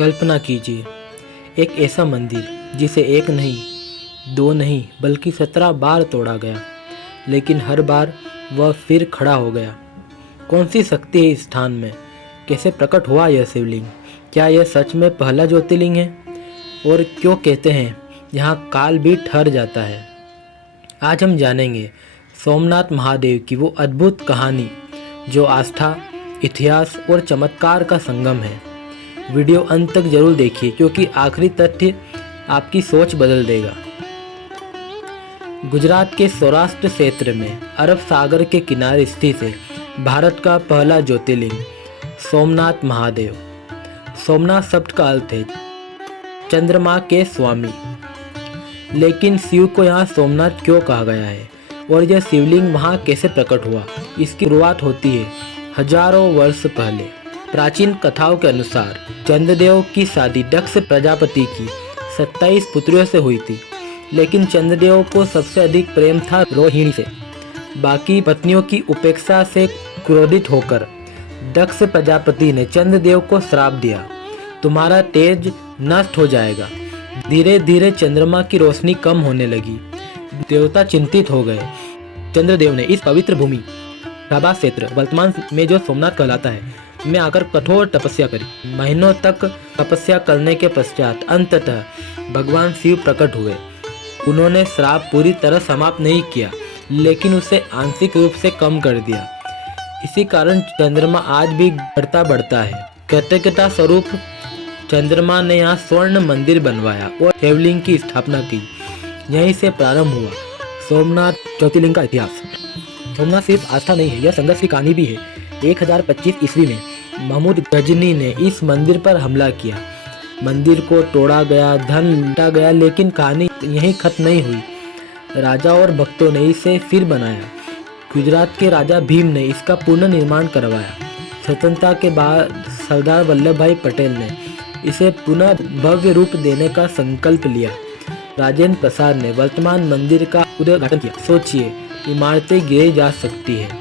कल्पना कीजिए, एक ऐसा मंदिर जिसे एक नहीं, दो नहीं बल्कि 17 बार तोड़ा गया, लेकिन हर बार वह फिर खड़ा हो गया। कौन सी शक्ति है इस स्थान में? कैसे प्रकट हुआ यह शिवलिंग? क्या यह सच में पहला ज्योतिर्लिंग है? और क्यों कहते हैं यहाँ काल भी ठहर जाता है? आज हम जानेंगे सोमनाथ महादेव की वो अद्भुत कहानी जो आस्था, इतिहास और चमत्कार का संगम है। वीडियो अंत तक जरूर देखिए क्योंकि आखिरी तथ्य आपकी सोच बदल देगा। गुजरात के सौराष्ट्र क्षेत्र में अरब सागर के किनारे स्थित है भारत का पहला ज्योतिर्लिंग सोमनाथ महादेव। सोमनाथ शब्द का अर्थ है चंद्रमा के स्वामी। लेकिन शिव को यहाँ सोमनाथ क्यों कहा गया है और यह शिवलिंग वहाँ कैसे प्रकट हुआ, इसकी शुरुआत होती है हजारों वर्ष पहले। प्राचीन कथाओं के अनुसार चंद्रदेव की शादी दक्ष प्रजापति की 27 पुत्रियों से हुई थी, लेकिन चंद्रदेव को सबसे अधिक प्रेम था रोहिणी से। बाकी पत्नियों की उपेक्षा से क्रोधित होकर दक्ष प्रजापति ने चंद्रदेव को श्राप दिया, तुम्हारा तेज नष्ट हो जाएगा। धीरे धीरे चंद्रमा की रोशनी कम होने लगी। देवता चिंतित हो गए। चंद्रदेव ने इस पवित्र भूमि प्रभास क्षेत्र वर्तमान में जो सोमनाथ कहलाता है में आकर कठोर तपस्या करी। महीनों तक तपस्या करने के पश्चात अंततः भगवान शिव प्रकट हुए। उन्होंने श्राप पूरी तरह समाप्त नहीं किया, लेकिन उसे आंशिक रूप से कम कर दिया। इसी कारण चंद्रमा आज भी बढ़ता बढ़ता है। कृतज्ञता स्वरूप चंद्रमा ने यहाँ स्वर्ण मंदिर बनवाया और शिवलिंग की स्थापना की। यहीं से प्रारंभ हुआ सोमनाथ ज्योतिर्लिंग का इतिहास। सोमनाथ सिर्फ आस्था नहीं है, यह संघर्ष की कहानी भी है। 1025 ईस्वी में महमूद गजनी ने इस मंदिर पर हमला किया। मंदिर को तोड़ा गया, धन लूटा गया, लेकिन कहानी यहीं खत्म नहीं हुई। राजा और भक्तों ने इसे फिर बनाया। गुजरात के राजा भीम ने इसका पुनर्निर्माण करवाया। स्वतंत्रता के बाद सरदार वल्लभ भाई पटेल ने इसे पुनः भव्य रूप देने का संकल्प लिया। राजेंद्र प्रसाद ने वर्तमान मंदिर का उद्घाटन किया। सोचिए, इमारतें गिरे जा सकती है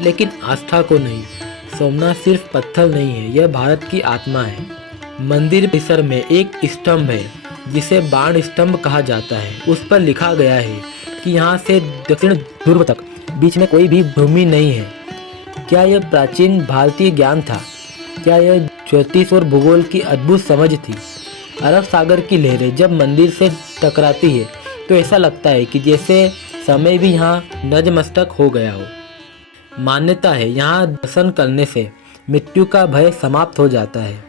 लेकिन आस्था को नहीं। सोमनाथ सिर्फ पत्थर नहीं है, यह भारत की आत्मा है। मंदिर परिसर में एक स्तंभ है जिसे बाण स्तंभ कहा जाता है। उस पर लिखा गया है कि यहाँ से दक्षिण ध्रुव तक बीच में कोई भी भूमि नहीं है। क्या यह प्राचीन भारतीय ज्ञान था? क्या यह ज्योतिष और भूगोल की अद्भुत समझ थी? अरब सागर की लहरें जब मंदिर से टकराती है तो ऐसा लगता है कि जैसे समय भी यहाँ नतमस्तक हो गया हो। मान्यता है यहाँ दर्शन करने से मृत्यु का भय समाप्त हो जाता है,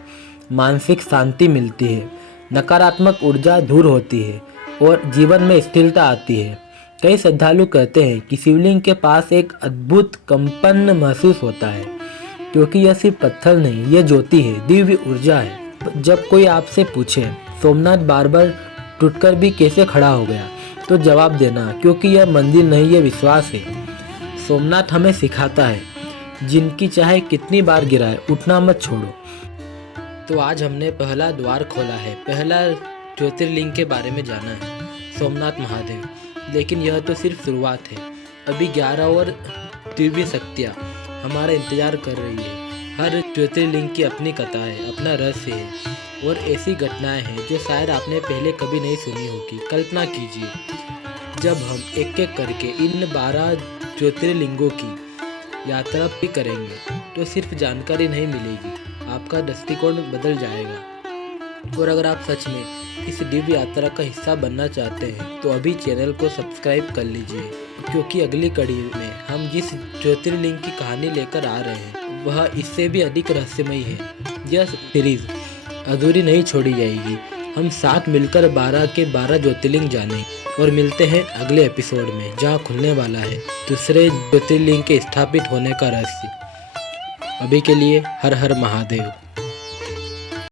मानसिक शांति मिलती है, नकारात्मक ऊर्जा दूर होती है और जीवन में स्थिरता आती है। कई श्रद्धालु कहते हैं कि शिवलिंग के पास एक अद्भुत कंपन महसूस होता है, क्योंकि यह सिर्फ पत्थर नहीं, यह ज्योति है, दिव्य ऊर्जा है। जब कोई आपसे पूछे सोमनाथ बार बार टूटकर भी कैसे खड़ा हो गया, तो जवाब देना, क्योंकि यह मंदिर नहीं, यह विश्वास है। सोमनाथ हमें सिखाता है जिनकी चाहे कितनी बार गिराए उठना मत छोड़ो। तो आज हमने पहला द्वार खोला है, पहला ज्योतिर्लिंग के बारे में जाना है, सोमनाथ महादेव। लेकिन यह तो सिर्फ शुरुआत है। अभी 11 और दिव्य शक्तियाँ हमारा इंतजार कर रही है। हर ज्योतिर्लिंग की अपनी कथा है, अपना रहस्य है और ऐसी घटनाएं हैं जो शायद आपने पहले कभी नहीं सुनी होगी। कल्पना कीजिए, जब हम एक एक करके इन 12 ज्योतिर्लिंगों की यात्रा भी करेंगे तो सिर्फ जानकारी नहीं मिलेगी, आपका दृष्टिकोण बदल जाएगा। और अगर आप सच में इस दिव्य यात्रा का हिस्सा बनना चाहते हैं तो अभी चैनल को सब्सक्राइब कर लीजिए, क्योंकि अगली कड़ी में हम जिस ज्योतिर्लिंग की कहानी लेकर आ रहे हैं वह इससे भी अधिक रहस्यमयी है। यह सीरीज अधूरी नहीं छोड़ी जाएगी। हम साथ मिलकर 12 के 12 ज्योतिर्लिंग जानें और मिलते हैं अगले एपिसोड में, जहां खुलने वाला है दूसरे ज्योतिर्लिंग के स्थापित होने का रहस्य। अभी के लिए हर हर महादेव।